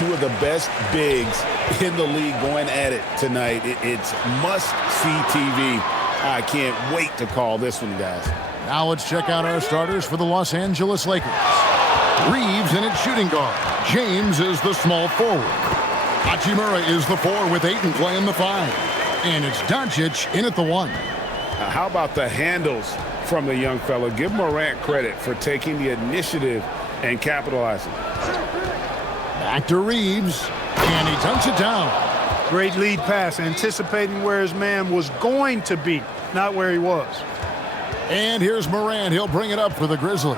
two of the best bigs in the league going at it tonight. It's must-see TV. I can't wait to call this one, guys. Now let's check out our starters for the Los Angeles Lakers. Reeves in at shooting guard. James is the small forward. Hachimura is the 4 with Ayton playing the 5. And it's Doncic in at the 1. How about the handles from the young fella? Give Morant credit for taking the initiative and capitalizing. Back to Reeves, and he dunks it down. Great lead pass, anticipating where his man was going to be, not where he was. And here's Morant. He'll bring it up for the Grizzlies.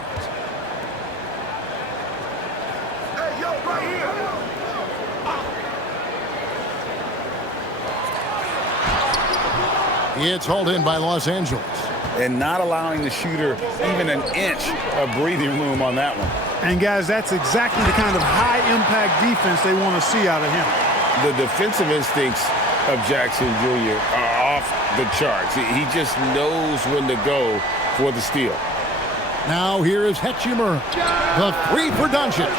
Hey, yo, right here. It's hauled in by Los Angeles. And not allowing the shooter even an inch of breathing room on that one. And, guys, that's exactly the kind of high-impact defense they want to see out of him. The defensive instincts of Jackson Jr. are off the charts. He just knows when to go for the steal. Now here is Hachimura. The 3 for Doncic.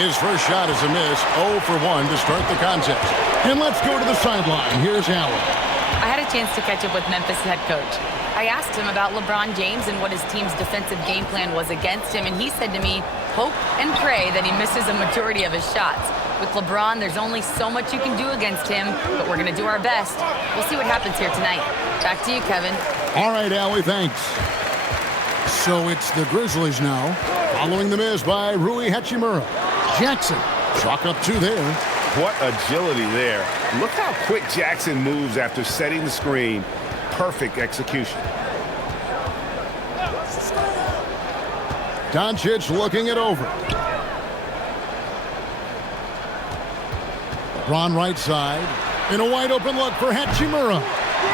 His first shot is a miss. 0 for 1 to start the contest. And let's go to the sideline. Here's Allen. I had a chance to catch up with Memphis head coach. I asked him about LeBron James and what his team's defensive game plan was against him, and he said to me, hope and pray that he misses a majority of his shots. With LeBron, there's only so much you can do against him, but we're going to do our best. We'll see what happens here tonight. Back to you, Kevin. All right, Allie, thanks. So it's the Grizzlies now, following the miss by Rui Hachimura. Jackson, chalk up 2 there. What agility there. Look how quick Jackson moves after setting the screen. Perfect execution. Doncic looking it over. LeBron right side. In a wide open look for Hachimura.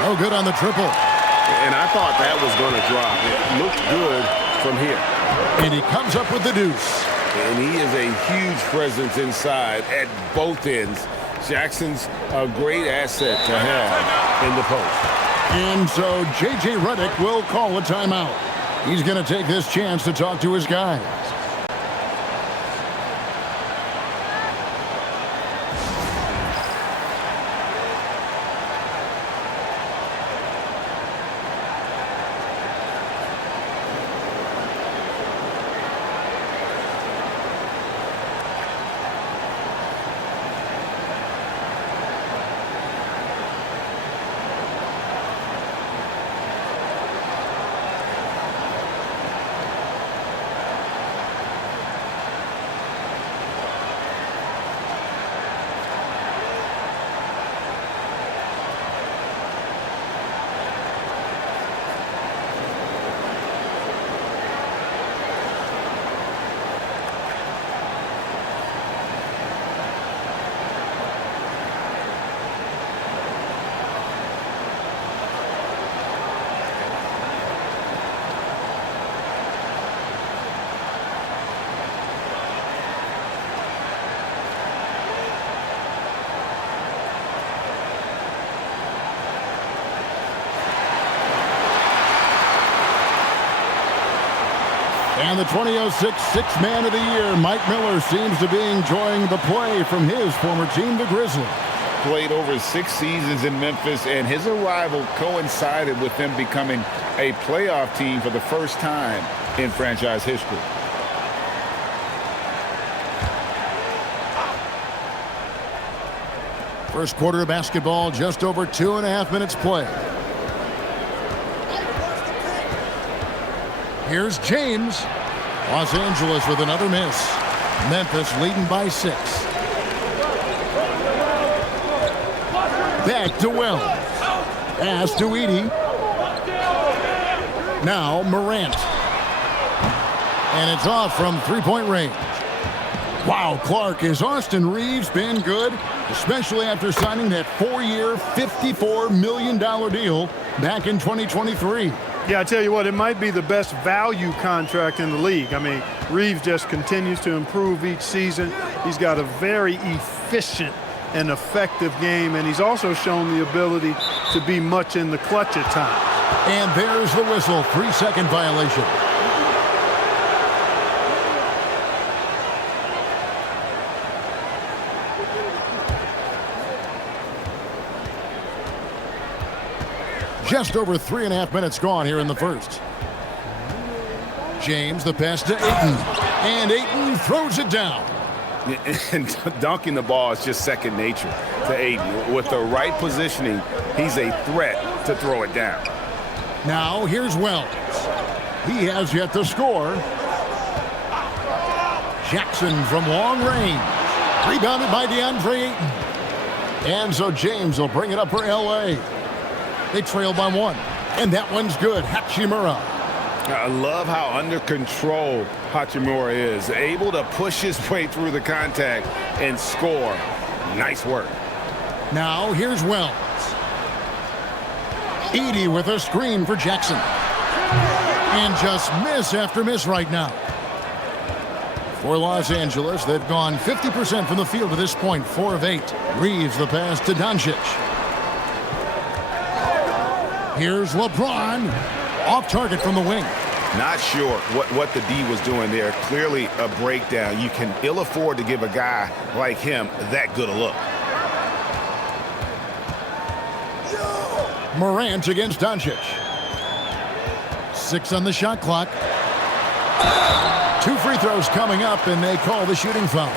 No good on the triple. And I thought that was going to drop. It looked good from here. And he comes up with the deuce. And he is a huge presence inside at both ends. Jackson's a great asset to have in the post. And so J.J. Redick will call a timeout. He's going to take this chance to talk to his guys. And the 2006 Sixth Man of the Year, Mike Miller, seems to be enjoying the play from his former team, the Grizzlies. Played over 6 seasons in Memphis, and his arrival coincided with them becoming a playoff team for the first time in franchise history. First quarter of basketball, just over 2.5 minutes play. Here's James. Los Angeles with another miss. Memphis leading by 6. Back to Wells. Pass to Edey. Now Morant. And it's off from 3-point range. Wow, Clark, has Austin Reeves been good? Especially after signing that 4-year, $54 million deal back in 2023. Yeah, I tell you what, it might be the best value contract in the league. I mean, Reeves just continues to improve each season. He's got a very efficient and effective game, and he's also shown the ability to be much in the clutch at times. And there's the whistle, 3-second violation. Just over 3.5 minutes gone here in the first. James, the pass to Ayton. And Ayton throws it down. And dunking the ball is just second nature to Ayton. With the right positioning, he's a threat to throw it down. Now here's Wells. He has yet to score. Jackson from long range. Rebounded by DeAndre Ayton. And so James will bring it up for L.A. They trail by 1. And that one's good. Hachimura. I love how under control Hachimura is. Able to push his way through the contact and score. Nice work. Now here's Wells. Edey with a screen for Jackson. And just miss after miss right now. For Los Angeles, they've gone 50% from the field to this point, 4 of 8. Reeves the pass to Doncic. Here's LeBron. Off target from the wing. Not sure what the D was doing there. Clearly a breakdown. You can ill afford to give a guy like him that good a look. Morant against Doncic. 6 on the shot clock. 2 free throws coming up, and they call the shooting foul.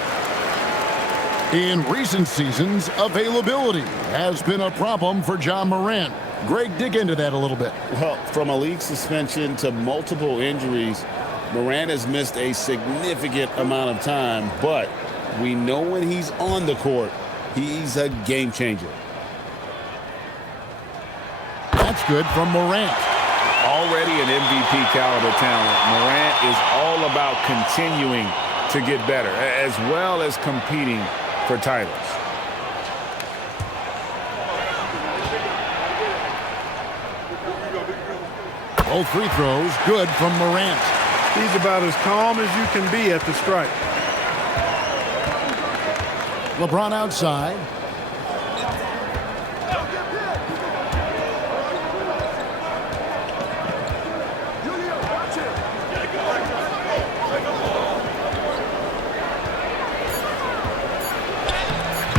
In recent seasons, availability has been a problem for John Morant. Greg, dig into that a little bit. Well, from a league suspension to multiple injuries, Morant has missed a significant amount of time, but we know when he's on the court, he's a game changer. That's good from Morant. Already an MVP caliber talent, Morant is all about continuing to get better, as well as competing for titles. Both free throws good from Morant. He's about as calm as you can be at the strike. LeBron outside.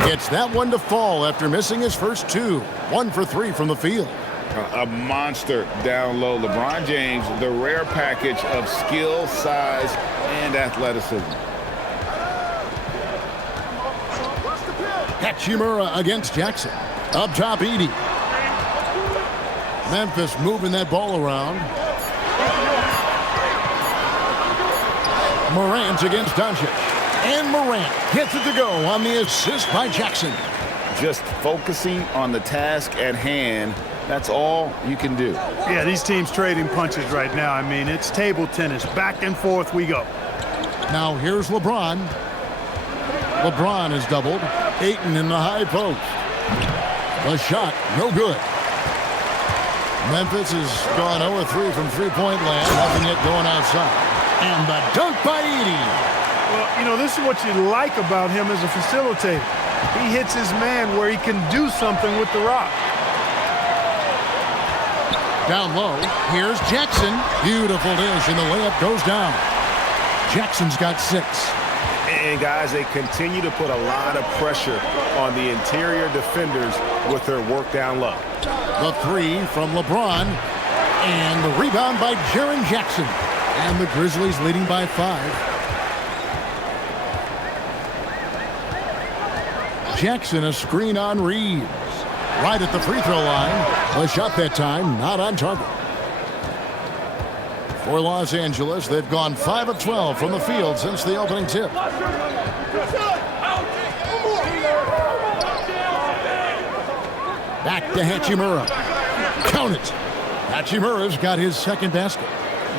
Gets that one to fall after missing his first 2. 1 for 3 from the field. A monster down low. LeBron James, the rare package of skill, size, and athleticism. Hachimura against Jackson. Up top, Edey. Memphis moving that ball around. Morant against Doncic. And Morant gets it to go on the assist by Jackson. Just focusing on the task at hand. That's all you can do. Yeah, these teams trading punches right now. I mean, it's table tennis. Back and forth we go. Now here's LeBron. LeBron is doubled. Ayton in the high post. The shot, no good. Memphis has gone 0-3 from three-point land. Nothing yet going outside. And the dunk by Edey. Well, you know, this is what you like about him as a facilitator. He hits his man where he can do something with the rock. Down low, here's Jackson. Beautiful dish, and the layup goes down. Jackson's got 6. And guys, they continue to put a lot of pressure on the interior defenders with their work down low. The 3 from LeBron, and the rebound by Jaren Jackson. And the Grizzlies leading by 5. Jackson, a screen on Reeves. Right at the free throw line. The shot that time, not on target. For Los Angeles, they've gone 5 of 12 from the field since the opening tip. Back to Hachimura. Count it. Hachimura's got his second basket.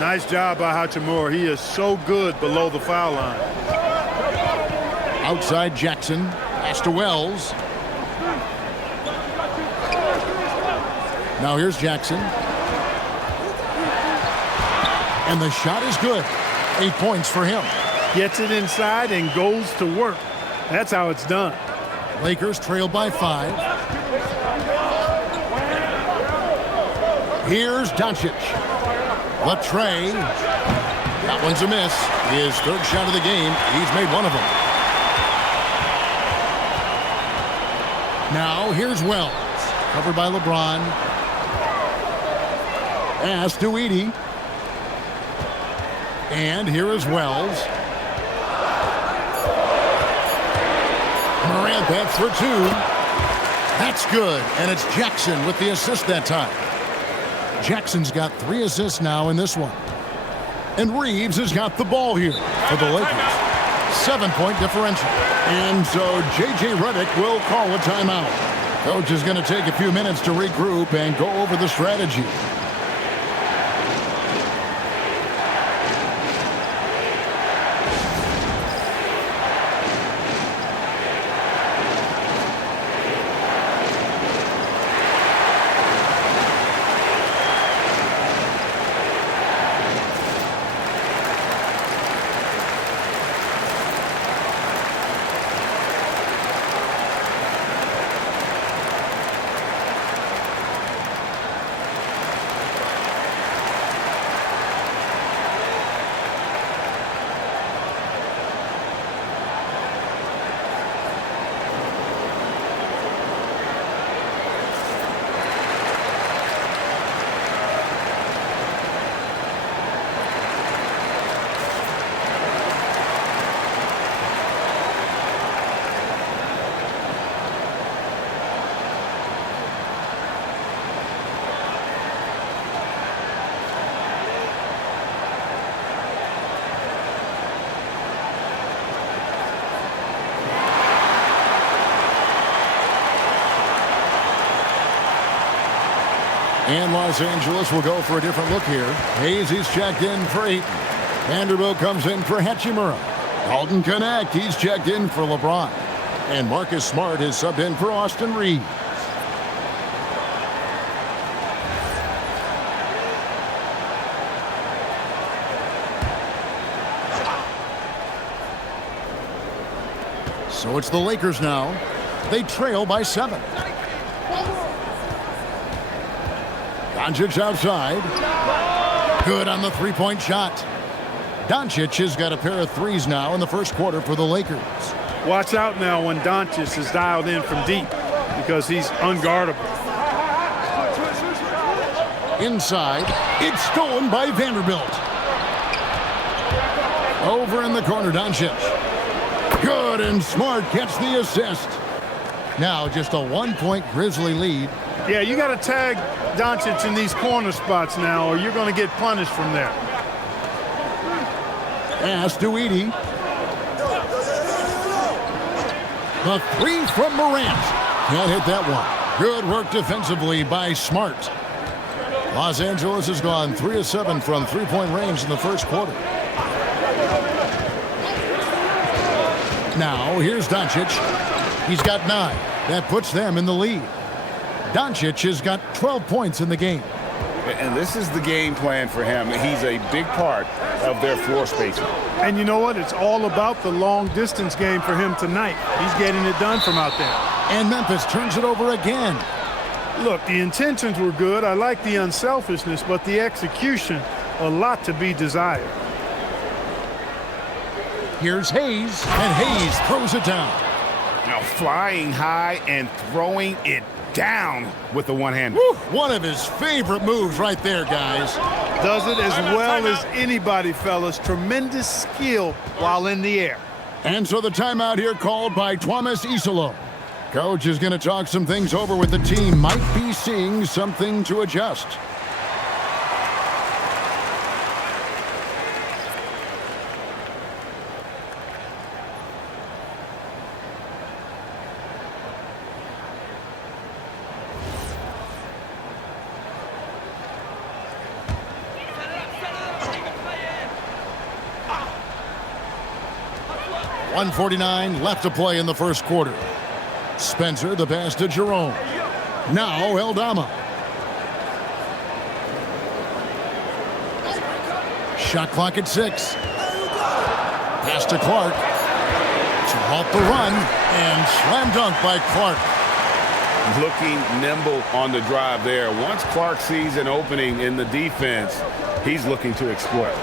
Nice job by Hachimura. He is so good below the foul line. Outside Jackson. Pass to Wells. Now here's Jackson. And the shot is good. 8 points for him. Gets it inside and goes to work. That's how it's done. Lakers trail by 5. Here's Doncic. The tray. That one's a miss. His third shot of the game. He's made one of them. Now here's Wells. Covered by LeBron. Pass to Edey. And here is Wells. Morant, that's for two. That's good. And it's Jackson with the assist that time. Jackson's got 3 assists now in this one. And Reeves has got the ball here for the Lakers. 7-point differential. And so J.J. Redick will call a timeout. Coach is going to take a few minutes to regroup and go over the strategy. And Los Angeles will go for a different look here. Hayes, he's checked in for Ayton. Vanderbilt comes in for Hachimura. Dalton Connect, he's checked in for LeBron. And Marcus Smart is subbed in for Austin Reeves. So it's the Lakers now. They trail by 7. Doncic outside. Good on the three-point shot. Doncic has got a pair of threes now in the first quarter for the Lakers. Watch out now when Doncic is dialed in from deep because he's unguardable. Inside. It's stolen by Vanderbilt. Over in the corner, Doncic. Good, and Smart gets the assist. Now just a 1-point Grizzly lead. Yeah, you got to tag Doncic in these corner spots now, or you're going to get punished from there. Pass to Edey. The three from Morant. Can't hit that one. Good work defensively by Smart. Los Angeles has gone 3 of 7 from three-point range in the first quarter. Now here's Doncic. He's got 9. That puts them in the lead. Doncic has got 12 points in the game. And this is the game plan for him. He's a big part of their floor spacing. And you know what? It's all about the long-distance game for him tonight. He's getting it done from out there. And Memphis turns it over again. Look, the intentions were good. I like the unselfishness, but the execution, a lot to be desired. Here's Hayes, and Hayes throws it down. Now flying high and throwing it down with the one-hand. One of his favorite moves right there, guys. Does it as well as anybody, fellas. Tremendous skill while in the air. And so the timeout here called by Thomas Isolo. Coach is going to talk some things over with the team. Might be seeing something to adjust. .149 left to play in the first quarter. Spencer, the pass to Jerome. Now Eldama. Shot clock at 6. Pass to Clark. To halt the run, and slam dunk by Clark. Looking nimble on the drive there. Once Clark sees an opening in the defense, he's looking to exploit.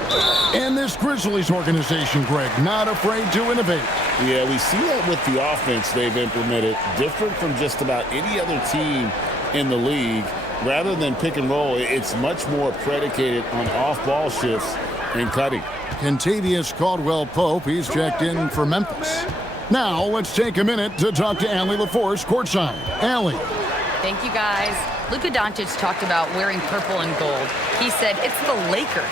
And this Grizzlies organization, Greg, not afraid to innovate. Yeah, we see that with the offense they've implemented, different from just about any other team in the league. Rather than pick and roll, it's much more predicated on off-ball shifts and cutting. Kentavious Caldwell-Pope, he's checked in for Memphis. Now, let's take a minute to talk to Allie LaForce courtside. Allie. Thank you, guys. Luka Doncic talked about wearing purple and gold. He said, it's the Lakers.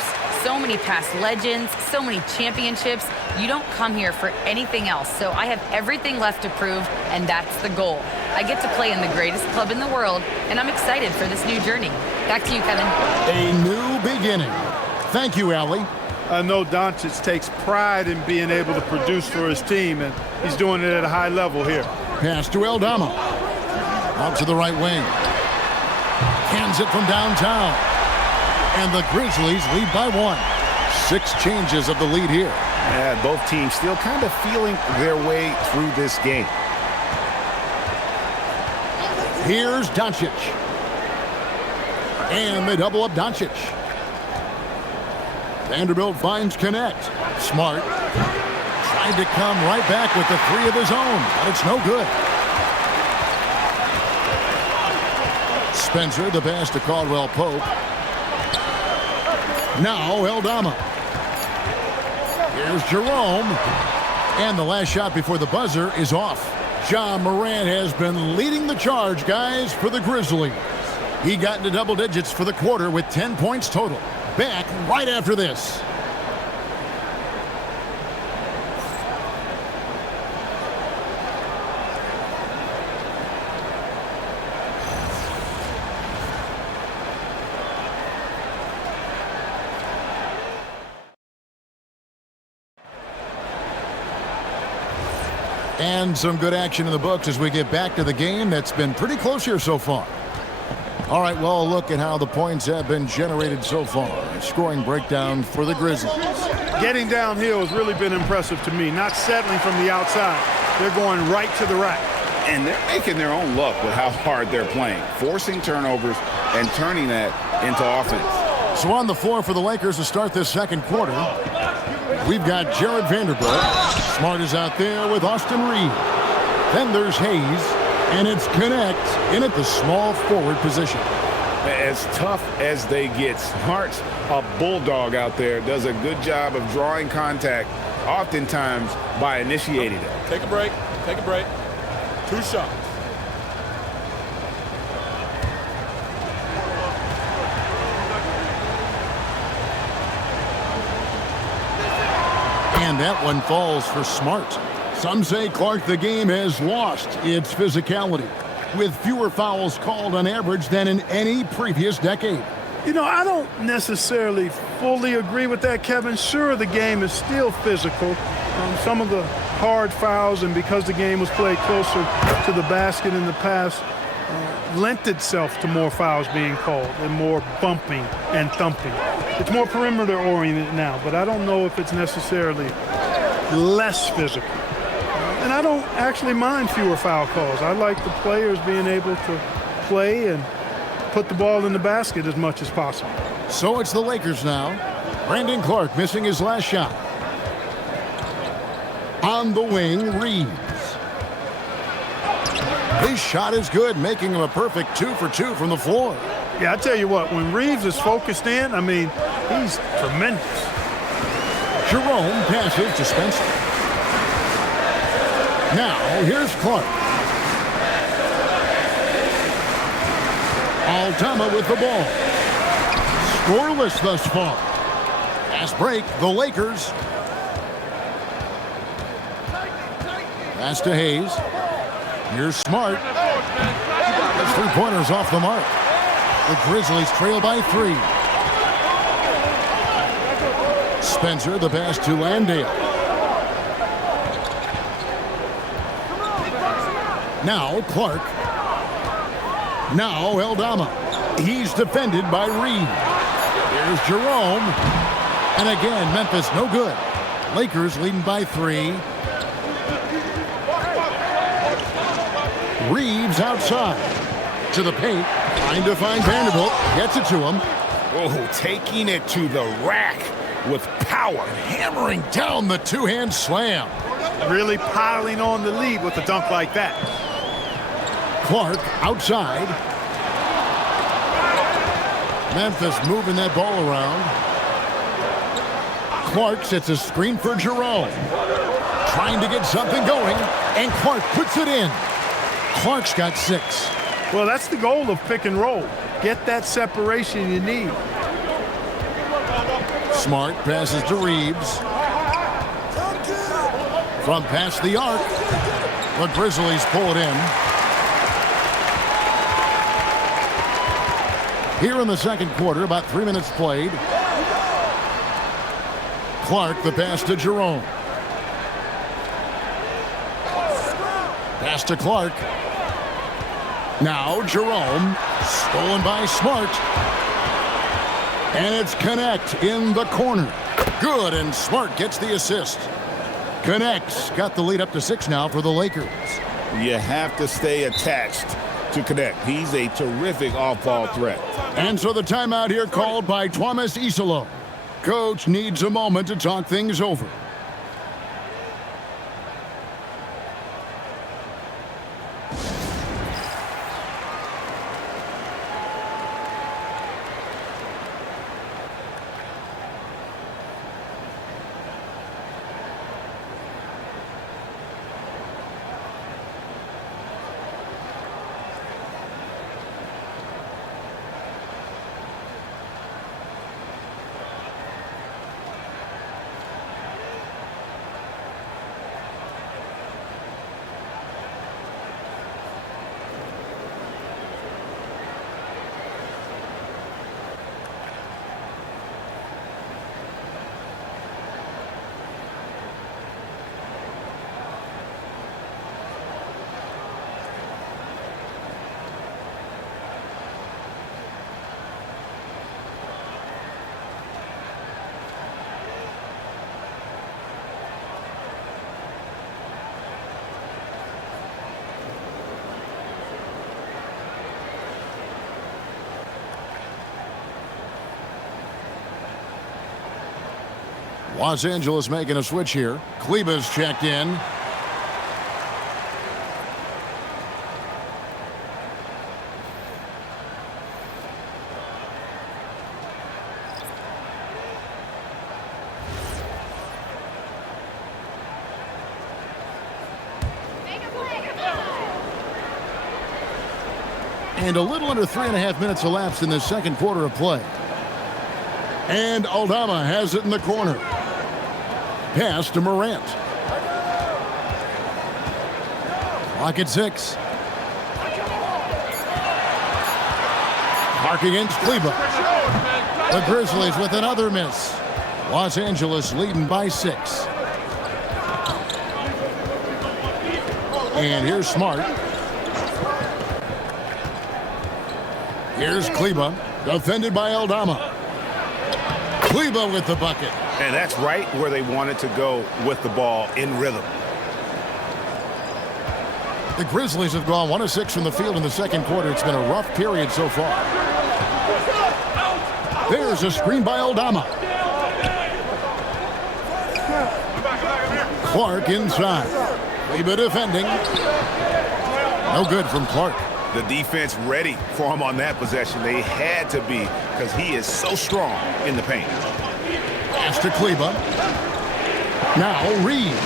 So many past legends, so many championships. You don't come here for anything else. So I have everything left to prove, and that's the goal. I get to play in the greatest club in the world, and I'm excited for this new journey. Back to you, Kevin. A new beginning. Thank you, Allie. I know Doncic takes pride in being able to produce for his team, and he's doing it at a high level here. Pass to Aldama. Out to the right wing. Hands it from downtown. And the Grizzlies lead by 1. 6 changes of the lead here. Yeah, both teams still kind of feeling their way through this game. Here's Doncic. And they double up Doncic. Vanderbilt finds Connect. Smart. Tried to come right back with the 3 of his own, but it's no good. Spencer, the pass to Caldwell-Pope. Now Aldama. Here's Jerome. And the last shot before the buzzer is off. Ja Morant has been leading the charge, guys, for the Grizzlies. He got into double digits for the quarter with 10 points total. Back right after this. And some good action in the books as we get back to the game that's been pretty close here so far. All right, well, look at how the points have been generated so far. A scoring breakdown for the Grizzlies. Getting downhill has really been impressive to me, not settling from the outside. They're going right to the rack. And they're making their own luck with how hard they're playing, forcing turnovers and turning that into offense. So on the floor for the Lakers to start this second quarter, we've got Jared Vanderbilt. Smart is out there with Austin Reed. Then there's Hayes, and it's Connect in at the small forward position. As tough as they get, Smart's a bulldog out there, does a good job of drawing contact, oftentimes by initiating it. Take a break. Take a break. 2 shots. And that one falls for Smart. Some say, Clark, the game has lost its physicality, with fewer fouls called on average than in any previous decade. You know, I don't necessarily fully agree with that, Kevin. Sure, the game is still physical. Some of the hard fouls, and because the game was played closer to the basket in the past, lent itself to more fouls being called and more bumping and thumping. It's more perimeter-oriented now, but I don't know if it's necessarily less physical. And I don't actually mind fewer foul calls. I like the players being able to play and put the ball in the basket as much as possible. So it's the Lakers now. Brandon Clark missing his last shot. On the wing, Reeves. His shot is good, making him a perfect 2 for 2 from the floor. Yeah, I tell you what, when Reeves is focused in, I mean, he's tremendous. Jerome passes to Spencer. Now, here's Clark. Aldama with the ball. Scoreless thus far. Fast break, the Lakers. Pass to Hayes. Here's Smart. His 3-pointers off the mark. The Grizzlies trail by 3. Spencer, the pass to Landale. Now Clark. Now Aldama. He's defended by Reed. Here's Jerome. And again, Memphis no good. Lakers leading by 3. Reeves outside. To the paint. Trying to find Vanderbilt. Gets it to him. Oh, taking it to the rack with power. Hammering down the two-hand slam. Really piling on the lead with a dunk like that. Clark outside. Memphis moving that ball around. Clark sets a screen for Jerome. Trying to get something going, and Clark puts it in. Clark's got 6. Well, that's the goal of pick and roll. Get that separation you need. Smart passes to Reeves. From past the arc, the Grizzlies pull it in. Here in the second quarter, about 3 minutes played. Clark, the pass to Jerome. Pass to Clark. Now Jerome, stolen by Smart. And it's Connect in the corner. Good, and Smart gets the assist. Connect's got the lead up to 6 now for the Lakers. You have to stay attached to Connect. He's a terrific off-ball threat. And so the timeout here called by Thomas Isolo. Coach needs a moment to talk things over. Los Angeles making a switch here. Kleber's checked in. And a little under 3.5 minutes elapsed in the second quarter of play. And Aldama has it in the corner. Pass to Morant. Clock at 6. Mark against Kleber. The Grizzlies with another miss. Los Angeles leading by 6. And here's Smart. Here's Kleber, defended by Aldama. Kleber with the bucket. And that's right where they wanted to go with the ball, in rhythm. The Grizzlies have gone 1 of 6 from the field in the second quarter. It's been a rough period so far. There's a screen by Aldama. Clark inside. Kleber defending. No good from Clark. The defense ready for him on that possession. They had to be, because he is so strong in the paint. Pass to Kleber. Now Reeves.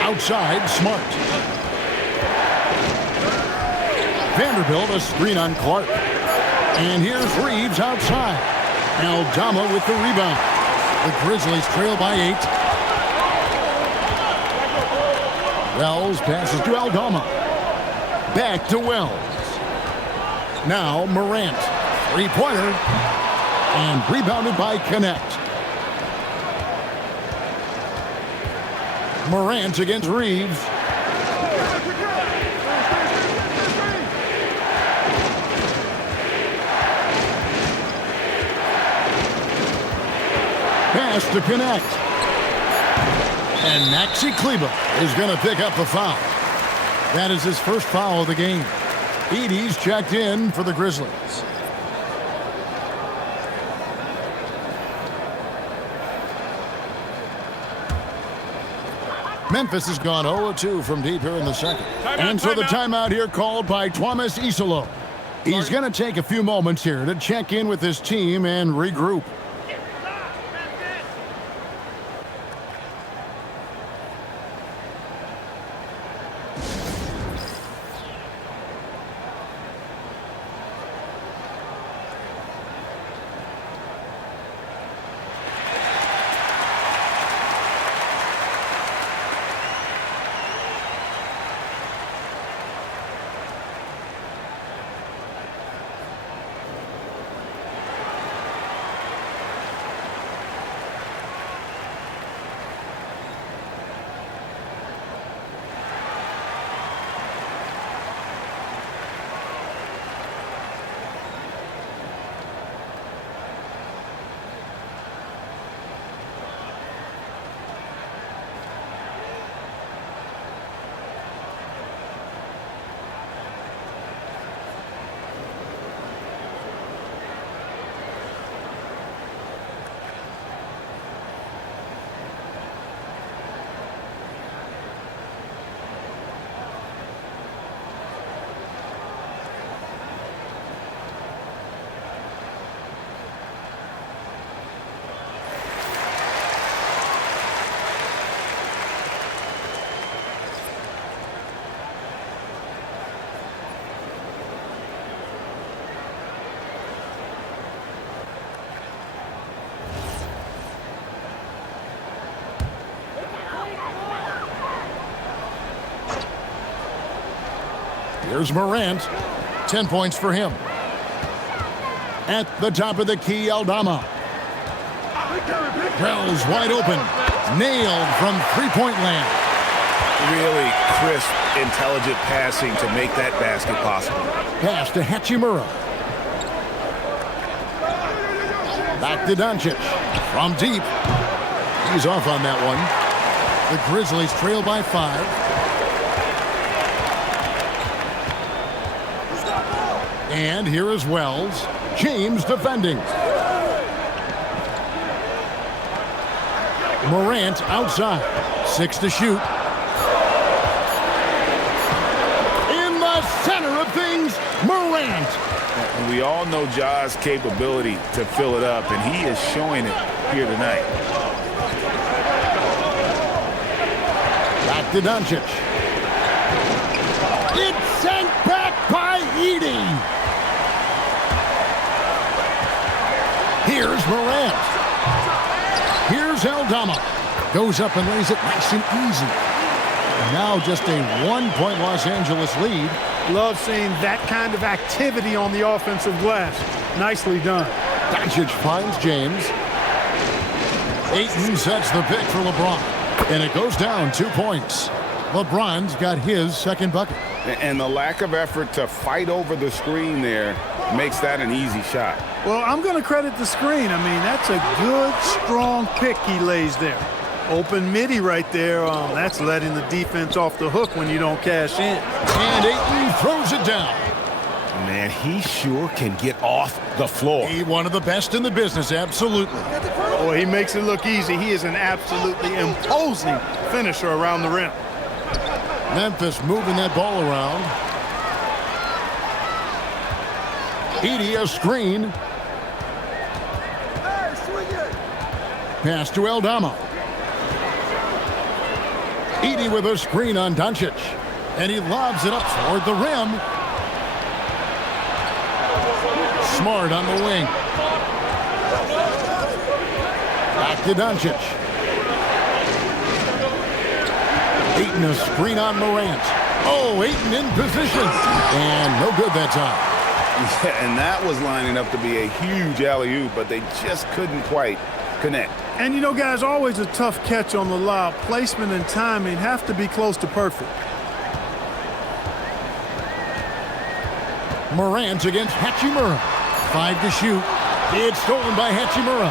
Outside, Smart. Vanderbilt a screen on Clark. And here's Reeves outside. Aldama with the rebound. The Grizzlies trail by 8. Wells passes to Aldama. Back to Wells. Now Morant. Three-pointer. And rebounded by Connect. Morant against Reeves. Pass to Connect. And Maxi Kleber is going to pick up the foul. That is his first foul of the game. Edey's checked in for the Grizzlies. Memphis has gone 0-2 from deep here in the second. And so the timeout here called by Thomas Isolo. He's going to take a few moments here to check in with his team and regroup. Here's Morant. 10 points for him. At the top of the key, Aldama. Wells wide open. Nailed from three-point land. Really crisp, intelligent passing to make that basket possible. Pass to Hachimura. Back to Doncic. From deep. He's off on that one. The Grizzlies trail by 5. And here is Wells. James defending. Morant outside. 6 to shoot. In the center of things, Morant. And we all know Ja's capability to fill it up, and he is showing it here tonight. Back to Doncic. It's sent back by Edey. Here's Morant. Here's Aldama. Goes up and lays it nice and easy. And now just a 1-point Los Angeles lead. Love seeing that kind of activity on the offensive glass. Nicely done. Doncic finds James. Ayton sets the pick for LeBron. And it goes down 2 points. LeBron's got his second bucket. And the lack of effort to fight over the screen there makes that an easy shot. Well, I'm going to credit the screen. I mean, that's a good, strong pick he lays there. Open midi right there. That's letting the defense off the hook when you don't cash in. And Ayton throws it down. Man, he sure can get off the floor. He one of the best in the business, absolutely. Boy, he makes it look easy. He is an absolutely imposing finisher around the rim. Memphis moving that ball around. Edey a screen. Pass to Aldama. Edey with a screen on Doncic. And he lobs it up toward the rim. Smart on the wing. Back to Doncic. Ayton a screen on Morant. Oh, Ayton in position. And no good that time. Yeah, and that was lining up to be a huge alley-oop, but they just couldn't quite connect. And, you know, guys, always a tough catch on the lob. Placement and timing have to be close to perfect. Morant against Hachimura. 5 to shoot. It's stolen by Hachimura.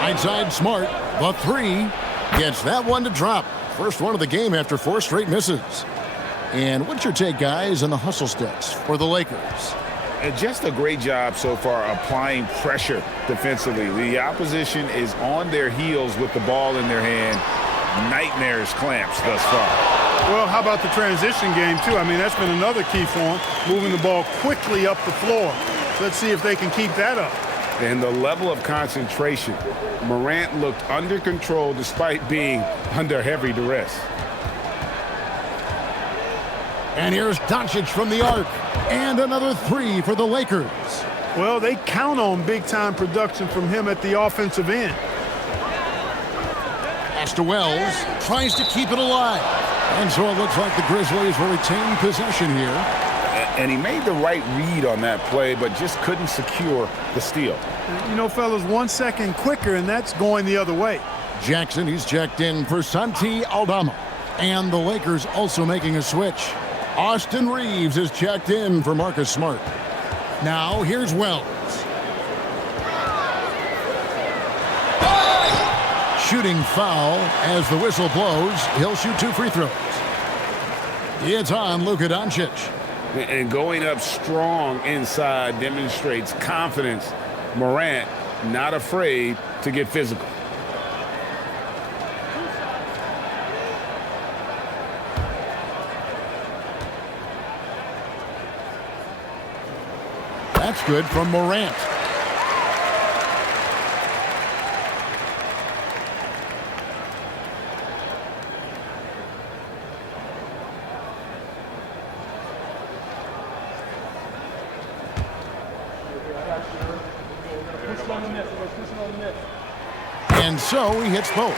Right side Smart. The 3. Gets that one to drop. First one of the game after 4 straight misses. And what's your take, guys, on the hustle steps for the Lakers? And just a great job so far applying pressure defensively. The opposition is on their heels with the ball in their hand, nightmares clamps thus far. Well, how about the transition game, too? I mean, that's been another key for him, moving the ball quickly up the floor. Let's see if they can keep that up. And the level of concentration. Morant looked under control despite being under heavy duress. And here's Doncic from the arc. And another three for the Lakers. Well, they count on big-time production from him at the offensive end. Pass to Wells. Tries to keep it alive. And so it looks like the Grizzlies will retain possession here. And he made the right read on that play, but just couldn't secure the steal. You know, fellas, 1 second quicker, and that's going the other way. Jackson, he's checked in for Santi Aldama. And the Lakers also making a switch. Austin Reeves is checked in for Marcus Smart. Now here's Wells. Shooting foul as the whistle blows. He'll shoot 2 free throws. It's on Luka Doncic. And going up strong inside demonstrates confidence. Morant not afraid to get physical. That's good from Morant. And so he hits both.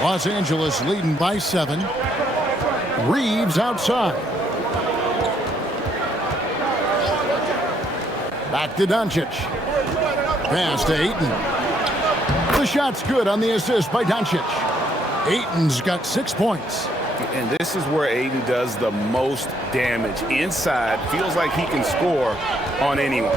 Los Angeles leading by 7. Reeves outside. Back to Doncic. Pass to Ayton. The shot's good on the assist by Doncic. Ayton's got 6 points. And this is where Ayton does the most damage. Inside, feels like he can score on anyone.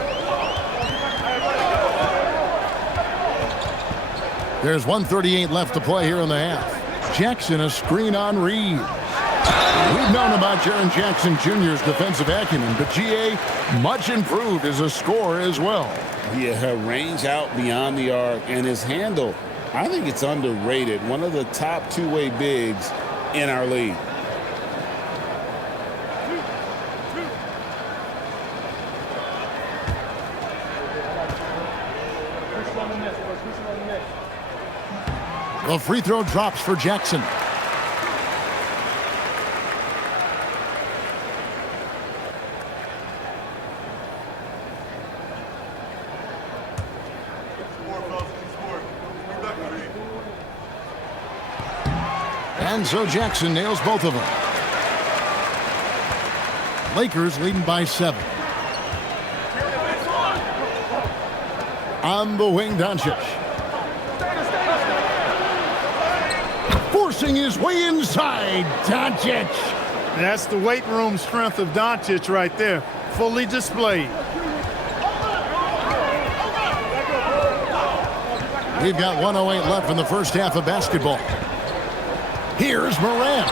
There's 1:38 left to play here in the half. Jackson a screen on Reeves. We've known about Jaren Jackson Jr.'s defensive acumen, but G.A. much improved as a scorer as well. Yeah, range out beyond the arc, and his handle, I think it's underrated. One of the top two-way bigs in our league. The free throw drops for Jackson. And so Jackson nails both of them. Lakers leading by 7. On the wing, Doncic. Forcing his way inside, Doncic. That's the weight room strength of Doncic right there, fully displayed. We've got 1:08 left in the first half of basketball. Here's Morant.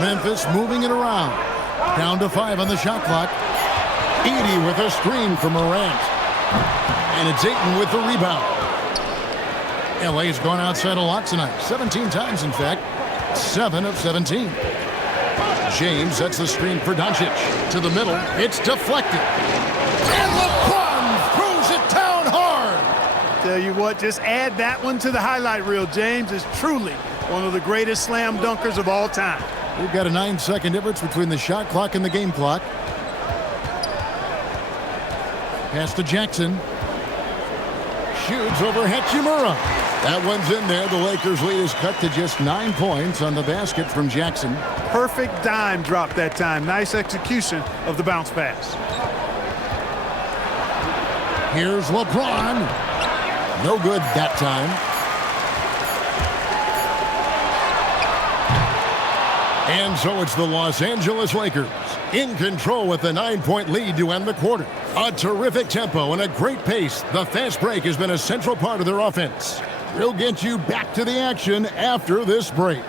Memphis moving it around. Down to 5 on the shot clock. Edey with a screen for Morant. And it's Ayton with the rebound. LA's gone outside a lot tonight. 17 times, in fact. 7 of 17. James sets the screen for Doncic. To the middle. It's deflected. And LeBron throws it down hard. Tell you what, just add that one to the highlight reel. James is truly one of the greatest slam dunkers of all time. We've got a 9-second difference between the shot clock and the game clock. Pass to Jackson. Shoots over Hachimura. That one's in there. The Lakers' lead is cut to just 9 points on the basket from Jackson. Perfect dime drop that time. Nice execution of the bounce pass. Here's LeBron. No good that time. And so it's the Los Angeles Lakers in control with a 9-point lead to end the quarter. A terrific tempo and a great pace. The fast break has been a central part of their offense. We'll get you back to the action after this break.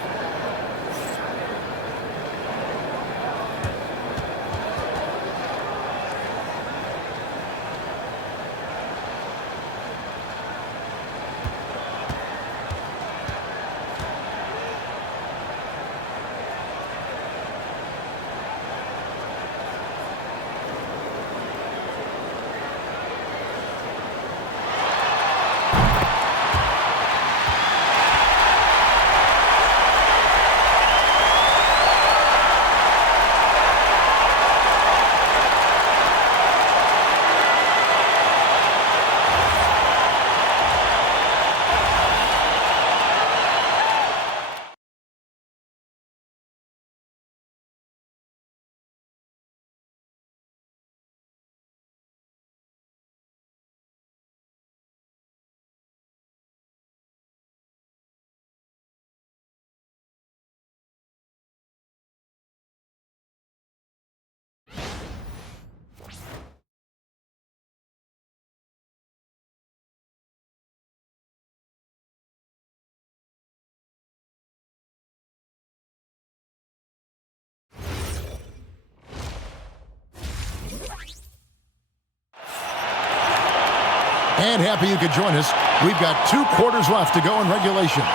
And happy you could join us. We've got 2 quarters left to go in regulation.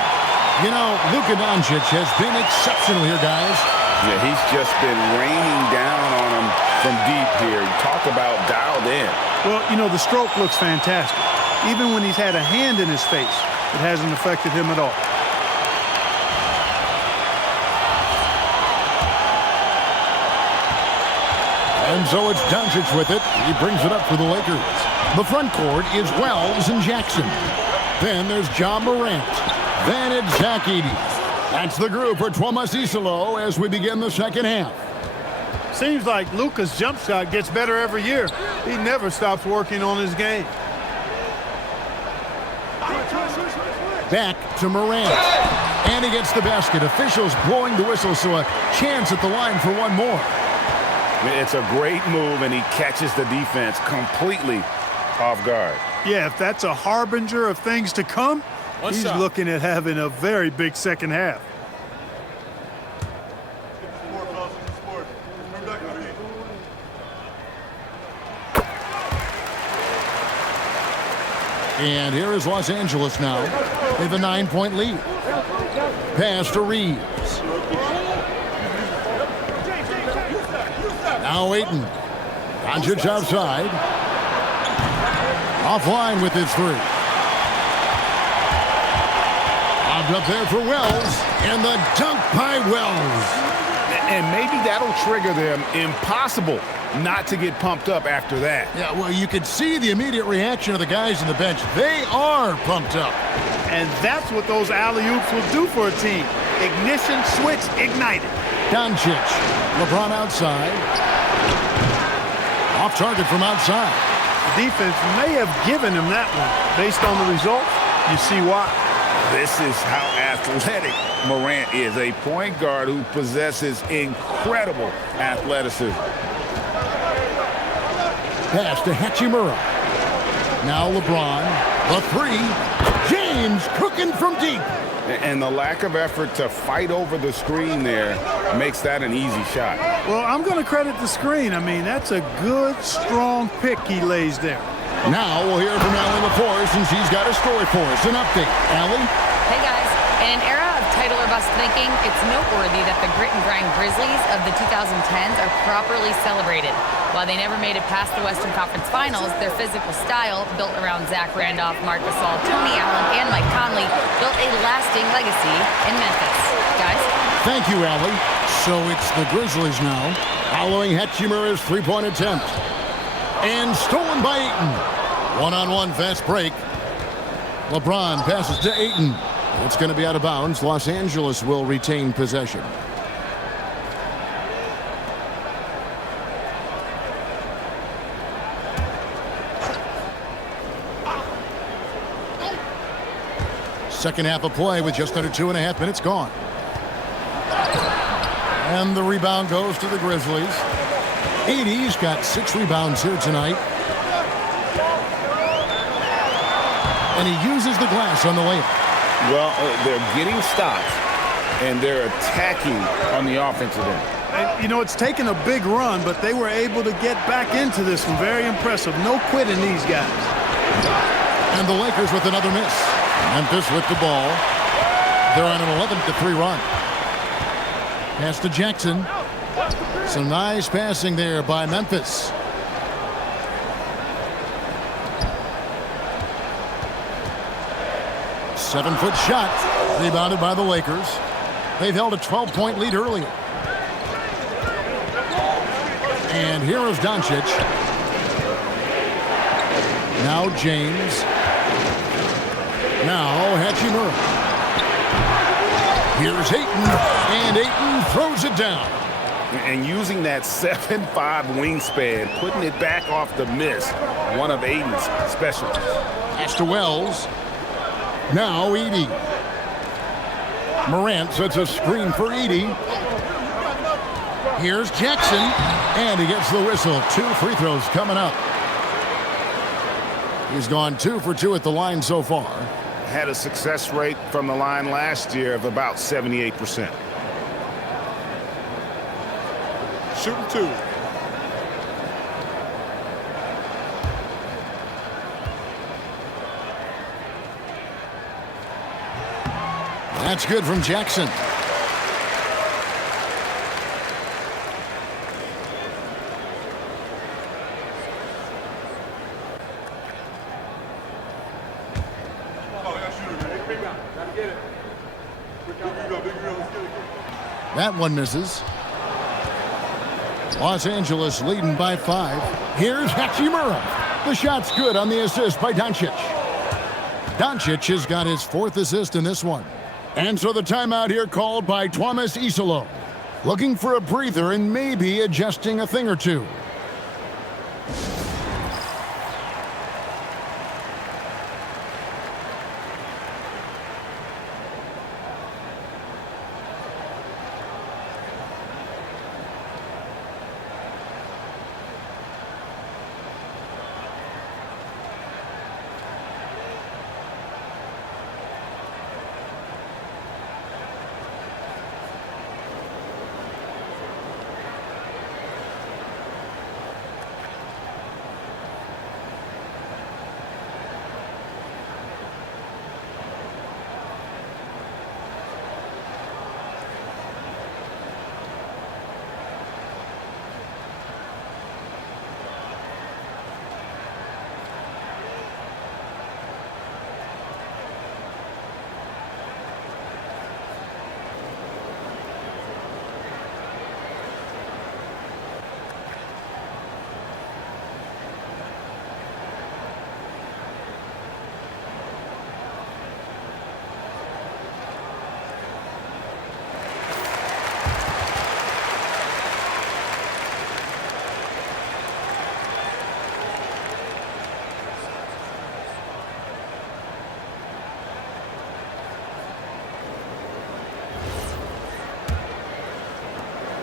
You know, Luka Doncic has been exceptional here, guys. Yeah, he's just been raining down on him from deep here. Talk about dialed in. Well, you know, the stroke looks fantastic. Even when he's had a hand in his face, it hasn't affected him at all. And so it's Doncic with it. He brings it up for the Lakers. The front court is Wells and Jackson. Then there's John Morant. Then it's Zach Edey. That's the group for Thomas Isolo as we begin the second half. Seems like Luka's jump shot gets better every year. He never stops working on his game. Back to Morant. And he gets the basket. Officials blowing the whistle, so a chance at the line for one more. It's a great move, and he catches the defense completely off guard. Yeah, if that's a harbinger of things to come, he's looking at having a very big second half. And here is Los Angeles now. They have a 9-point lead. Pass to Reeves. Now Ayton. Doncic outside. Offline with his 3. Lobbed up there for Wells. And the dunk by Wells. And maybe that'll trigger them. Impossible not to get pumped up after that. Yeah, well, you could see the immediate reaction of the guys on the bench. They are pumped up. And that's what those alley-oops will do for a team. Ignition switch ignited. Doncic. LeBron outside. Off target from outside. The defense may have given him that one. Based on the result, you see why. This is how athletic Morant is. A point guard who possesses incredible athleticism. Pass to Hachimura. Now LeBron. The 3. James cooking from deep. And the lack of effort to fight over the screen there makes that an easy shot. Well, I'm going to credit the screen. I mean, that's a good, strong pick he lays there. Now we'll hear from Allie LaForce, and she's got a story for us. An update. Allie? Hey guys, in an era of title or bust thinking, it's noteworthy that the grit and grind Grizzlies of the 2010s are properly celebrated. While they never made it past the Western Conference Finals, their physical style, built around Zach Randolph, Marc Gasol, Tony Allen, and Mike Conley, built a lasting legacy in Memphis. Guys? Thank you, Allie. So it's the Grizzlies now, following Hachimura's 3-point attempt. And stolen by Ayton. One-on-one fast break. LeBron passes to Ayton. It's going to be out of bounds. Los Angeles will retain possession. Second half of play with just under 2.5 minutes gone. And the rebound goes to the Grizzlies. Edey's got 6 rebounds here tonight. And he uses the glass on the layup. Well, they're getting stops, and they're attacking on the offensive end. And, you know, it's taken a big run, but they were able to get back into this one. Very impressive. No quitting these guys. And the Lakers with another miss. Memphis with the ball. They're on an 11-3 run. Pass to Jackson. Some nice passing there by Memphis. Seven-foot shot. Rebounded by the Lakers. They've held a 12-point lead earlier. And here is Doncic. Now James. Now Hachimura. Here's Ayton. And Ayton throws it down. And using that 7'5" wingspan, putting it back off the miss, one of Ayton's specialties. Pass to Wells. Now Edey. Morant sets a screen for Edey. Here's Jackson. And he gets the whistle. 2 free throws coming up. He's gone 2 for 2 at the line so far. Had a success rate from the line last year of about 78%. Shooting 2. That's good from Jackson. That one misses. Los Angeles leading by 5. Here's Hachimura. The shot's good on the assist by Doncic. Doncic has got his 4th assist in this one. And so the timeout here called by Thomas Isolo. Looking for a breather and maybe adjusting a thing or two.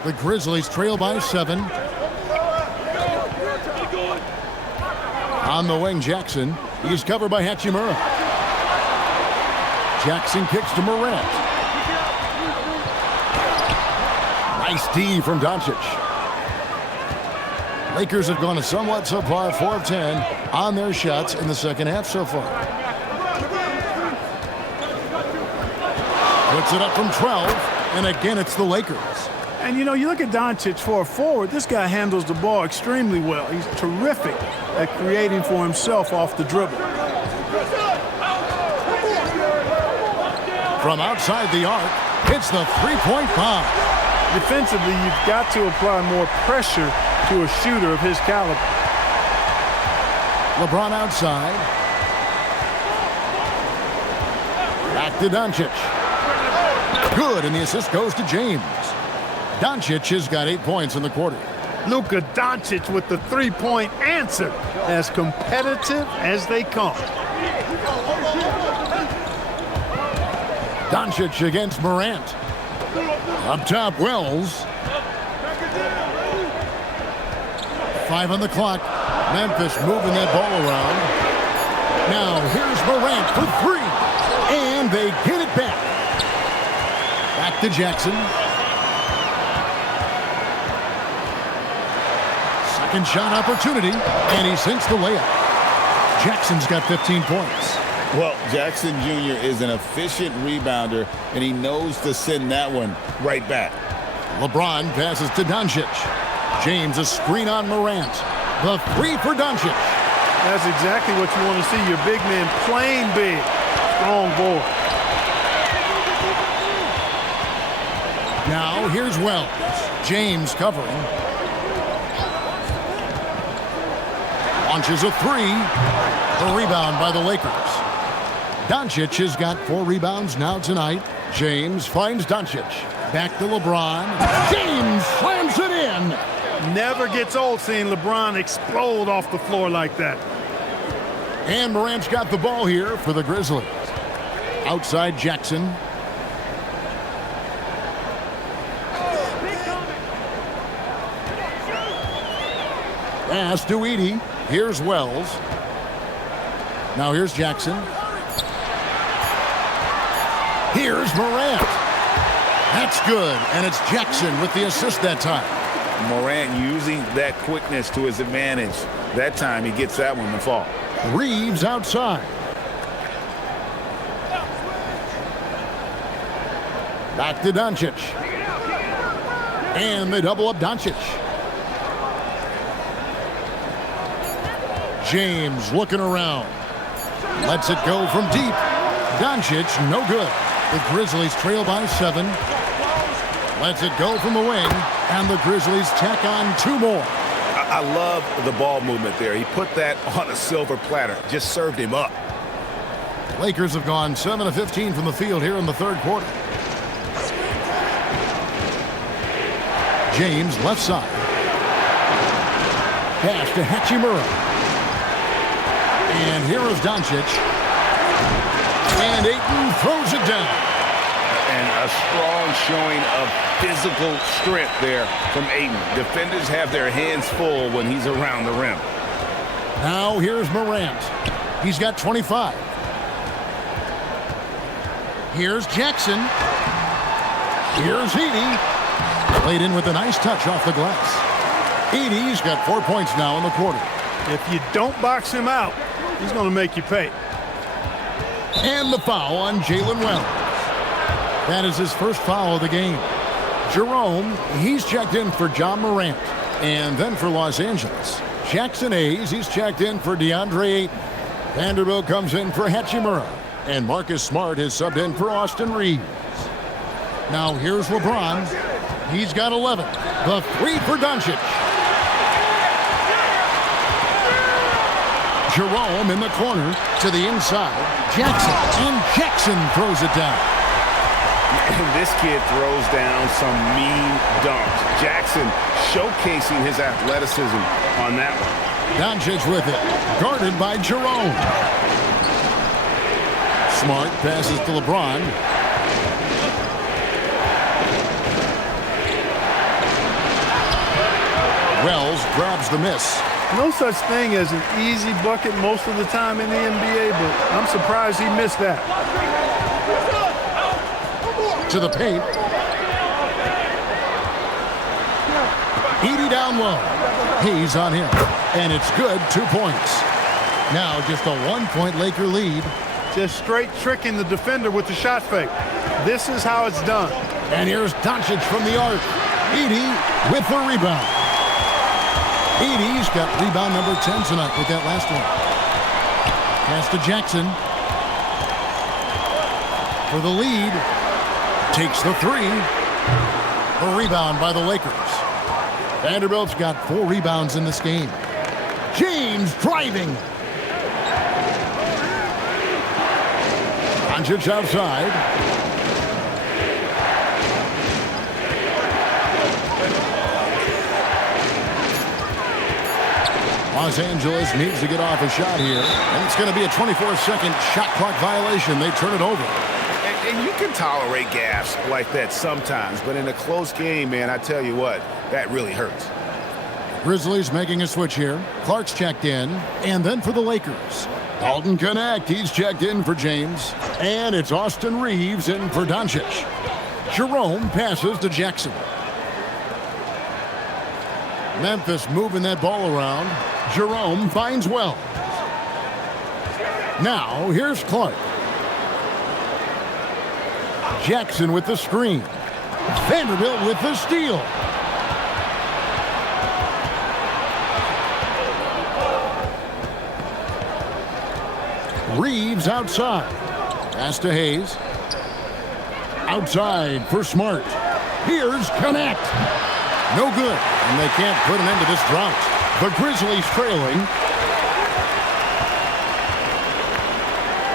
The Grizzlies trail by 7. On the wing, Jackson. He's covered by Hachimura. Jackson kicks to Morant. Nice D from Doncic. Lakers have gone a somewhat subpar 4 of 10 on their shots in the second half so far. Puts it up from 12, and again it's the Lakers. And, you know, you look at Doncic for a forward, this guy handles the ball extremely well. He's terrific at creating for himself off the dribble. From outside the arc, hits the three-point bomb. Defensively, you've got to apply more pressure to a shooter of his caliber. LeBron outside. Back to Doncic. Good, and the assist goes to James. Doncic has got 8 points in the quarter. Luka Doncic with the three-point answer. As competitive as they come. Doncic against Morant. Up top, Wells. 5 on the clock. Memphis moving that ball around. Now here's Morant for 3. And they get it back. Back to Jackson. Second shot opportunity, and he sinks the layup. Jackson's got 15 points. Well, Jackson Jr. is an efficient rebounder, and he knows to send that one right back. LeBron passes to Doncic. James a screen on Morant. The 3 for Doncic. That's exactly what you want to see. Your big man playing big. Strong board. Now here's Wells. James covering. Launches a 3. The rebound by the Lakers. Doncic has got 4 rebounds now tonight. James finds Doncic. Back to LeBron. James slams it in. Never gets old seeing LeBron explode off the floor like that. And Morant's got the ball here for the Grizzlies. Outside Jackson. Pass to Edey. Here's Wells. Now here's Jackson. Here's Morant. That's good, and it's Jackson with the assist that time. Morant using that quickness to his advantage. That time he gets that one to fall. Reeves outside. Back to Doncic. And they double up Doncic. James looking around. Lets it go from deep. Doncic, no good. The Grizzlies trail by 7. Lets it go from the wing. And the Grizzlies tack on 2 more. I love the ball movement there. He put that on a silver platter. Just served him up. Lakers have gone 7 of 15 from the field here in the third quarter. James left side. Pass to Hachimura. And here is Doncic. And Ayton throws it down. And a strong showing of physical strength there from Ayton. Defenders have their hands full when he's around the rim. Now here's Morant. He's got 25. Here's Jackson. Here's Edey. Played in with a nice touch off the glass. Edey's got 4 points now in the quarter. If you don't box him out, he's going to make you pay. And the foul on Jalen Wells. That is his first foul of the game. Jerome, he's checked in for John Morant. And then for Los Angeles, Jackson Hayes, he's checked in for DeAndre Ayton. Vanderbilt comes in for Hachimura. And Marcus Smart is subbed in for Austin Reeves. Now here's LeBron. He's got 11. The 3 for Doncic. Jerome in the corner to the inside. Jackson. And Jackson throws it down. And this kid throws down some mean dunks. Jackson showcasing his athleticism on that one. Doncic with it. Guarded by Jerome. Smart passes to LeBron. Wells grabs the miss. No such thing as an easy bucket most of the time in the NBA, but I'm surprised he missed that. To the paint. Edey down low. He's on him. And it's good. 2 points. Now just a 1-point Laker lead. Just straight tricking the defender with the shot fake. This is how it's done. And here's Doncic from the arc. Edey with the rebound. Edey's got rebound number 10 tonight with that last one. Pass to Jackson. For the lead. Takes the 3. The rebound by the Lakers. Vanderbilt's got 4 rebounds in this game. James driving. Doncic outside. Los Angeles needs to get off a shot here. And it's going to be a 24-second shot clock violation. They turn it over. And you can tolerate gaffes like that sometimes, but in a close game, man, I tell you what, that really hurts. Grizzlies making a switch here. Clark's checked in. And then for the Lakers, Dalton Connect. He's checked in for James. And it's Austin Reeves in for Doncic. Jerome passes to Jackson. Memphis moving that ball around. Jerome finds Wells. Now here's Clark. Jackson with the screen. Vanderbilt with the steal. Reeves outside. Pass to Hayes. Outside for Smart. Here's Connect. No good. And they can't put an end to this drought. The Grizzlies trailing.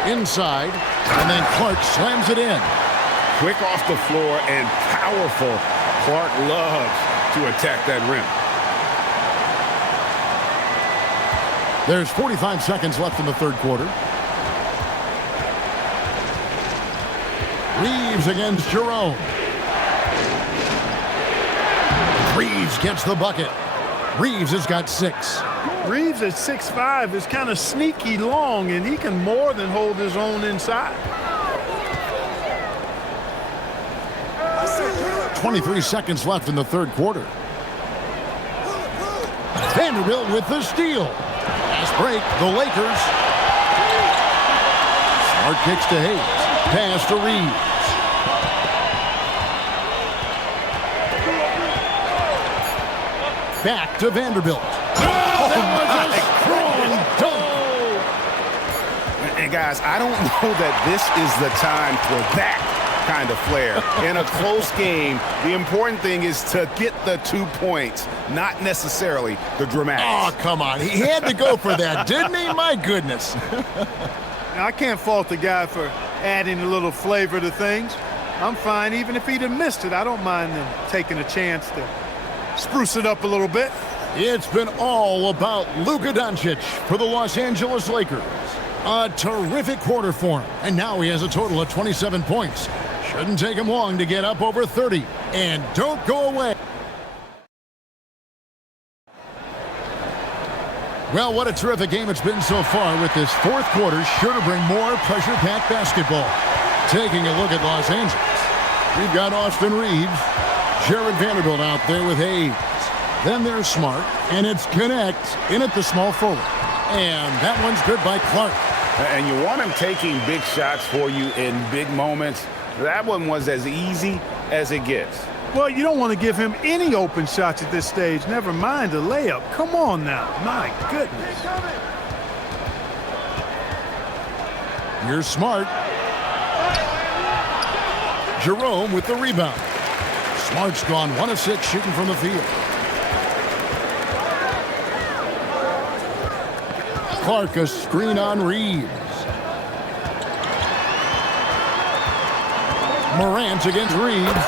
Inside. And then Clark slams it in. Quick off the floor and powerful. Clark loves to attack that rim. There's 45 seconds left in the third quarter. Reeves against Jerome. Reeves gets the bucket. Reeves has got 6. Reeves at 6'5" is kind of sneaky long, and he can more than hold his own inside. 23 seconds left in the third quarter. Vanderbilt with the steal. Fast break, the Lakers. Smart kicks to Hayes. Pass to Reeves. Back to Vanderbilt. That was a strong dunk. And guys, I don't know that this is the time for that kind of flair. In a close game, the important thing is to get the 2 points, not necessarily the dramatics. Oh, come on. He had to go for that, didn't he? My goodness. Now, I can't fault the guy for adding a little flavor to things. I'm fine. Even if he'd have missed it, I don't mind them taking a chance to spruce it up a little bit. It's been all about Luka Doncic for the Los Angeles Lakers. A terrific quarter for him, and now he has a total of 27 points. Shouldn't take him long to get up over 30. And don't go away. Well, what a terrific game it's been so far, with this fourth quarter sure to bring more pressure-packed basketball. Taking a look at Los Angeles, we've got Austin Reeves, Jared Vanderbilt out there with Hayes. Then there's Smart, and it's Connect in at the small forward. And that one's good by Clark. And you want him taking big shots for you in big moments. That one was as easy as it gets. Well, you don't want to give him any open shots at this stage. Never mind a layup. Come on now. My goodness. Here's Smart. Jerome with the rebound. Smart's gone 1 of 6 shooting from the field. Clark, a screen on Reeves. Morant against Reeves.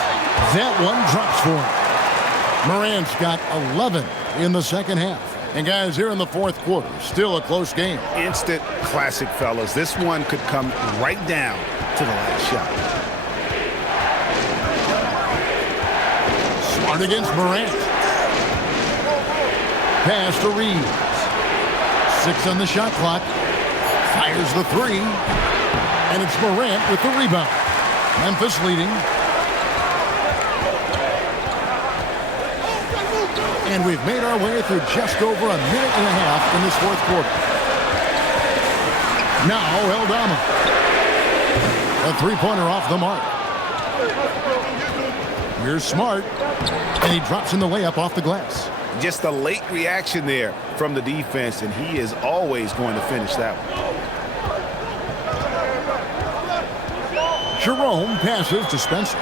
That one drops for him. Morant's got 11 in the second half. And guys, here in the fourth quarter, still a close game. Instant classic, fellas. This one could come right down to the last shot. Smart against Morant. Pass to Reeves. 6 on the shot clock. Fires the 3. And it's Morant with the rebound. Memphis leading. And we've made our way through just over a minute and a half in this fourth quarter. Now Eldama. A three-pointer off the mark. Here's Smart. And he drops in the layup off the glass. Just a late reaction there from the defense, and he is always going to finish that one. Jerome passes to Spencer.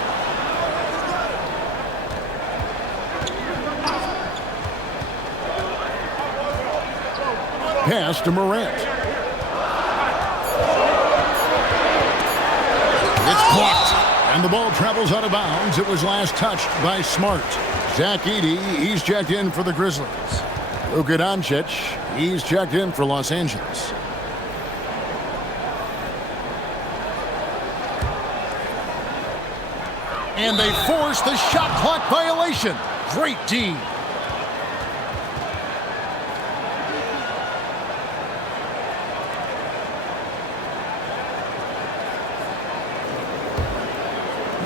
Pass to Morant. It's blocked, and the ball travels out of bounds. It was last touched by Smart. Zach Edey, he's checked in for the Grizzlies. Luka Doncic, he's checked in for Los Angeles. And they force the shot clock violation. Great D.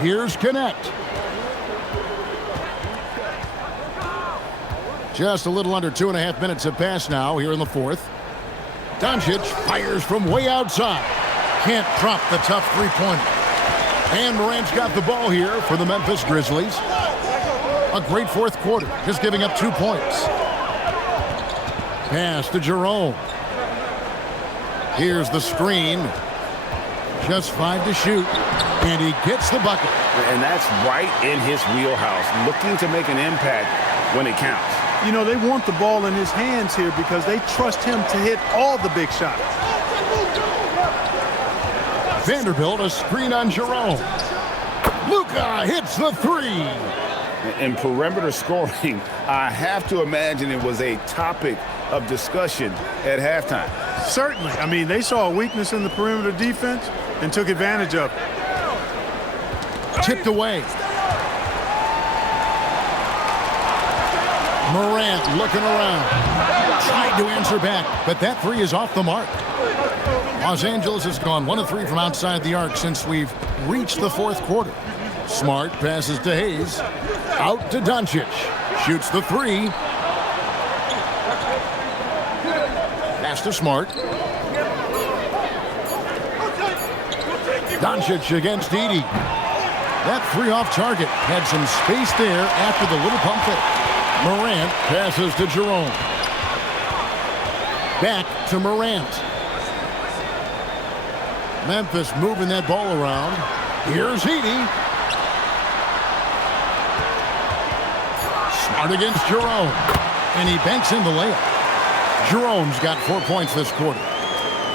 Here's Connect. Just a little under 2.5 minutes have passed now here in the fourth. Doncic fires from way outside. Can't drop the tough three-pointer. And Morant's got the ball here for the Memphis Grizzlies. A great fourth quarter, just giving up 2 points. Pass to Jerome. Here's the screen. Just 5 to shoot. And he gets the bucket. And that's right in his wheelhouse, looking to make an impact when it counts. You know, they want the ball in his hands here because they trust him to hit all the big shots. Vanderbilt, a screen on Jerome. Luka hits the 3. In perimeter scoring, I have to imagine it was a topic of discussion at halftime. Certainly. I mean, they saw a weakness in the perimeter defense and took advantage of it. Tipped away. Morant looking around. Tried to answer back, but that 3 is off the mark. Los Angeles has gone 1 of 3 from outside the arc since we've reached the fourth quarter. Smart passes to Hayes. Out to Doncic. Shoots the 3. Pass to Smart. Doncic against Edey. That 3 off target had some space there after the little pump fake. Morant passes to Jerome. Back to Morant. Memphis moving that ball around. Here's Edey. Smart against Jerome. And he banks in the layup. Jerome's got 4 points this quarter.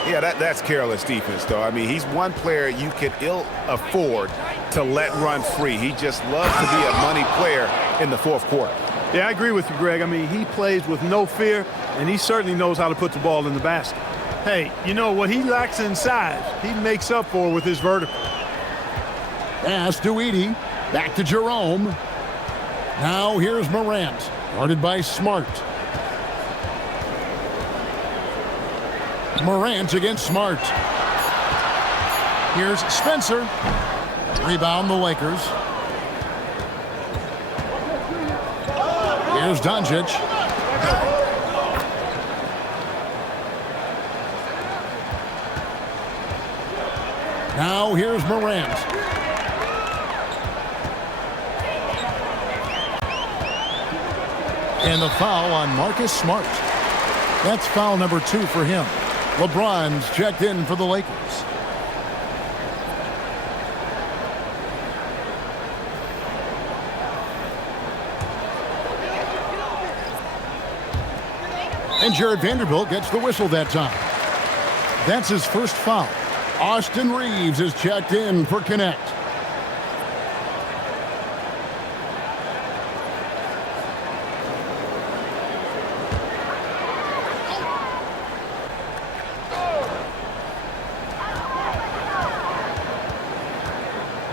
Yeah, that's careless defense, though. I mean, he's one player you can ill afford to let run free. He just loves to be a money player in the fourth quarter. Yeah, I agree with you, Greg. I mean, he plays with no fear, and he certainly knows how to put the ball in the basket. Hey, you know, what he lacks in size, he makes up for with his vertical. Pass to Edey. Back to Jerome. Now here's Morant. Guarded by Smart. Morant against Smart. Here's Spencer. Rebound the Lakers. Here's Doncic. Now here's Morant. And the foul on Marcus Smart. That's foul number 2 for him. LeBron's checked in for the Lakers. And Jared Vanderbilt gets the whistle that time. That's his first foul. Austin Reeves is checked in for Connect.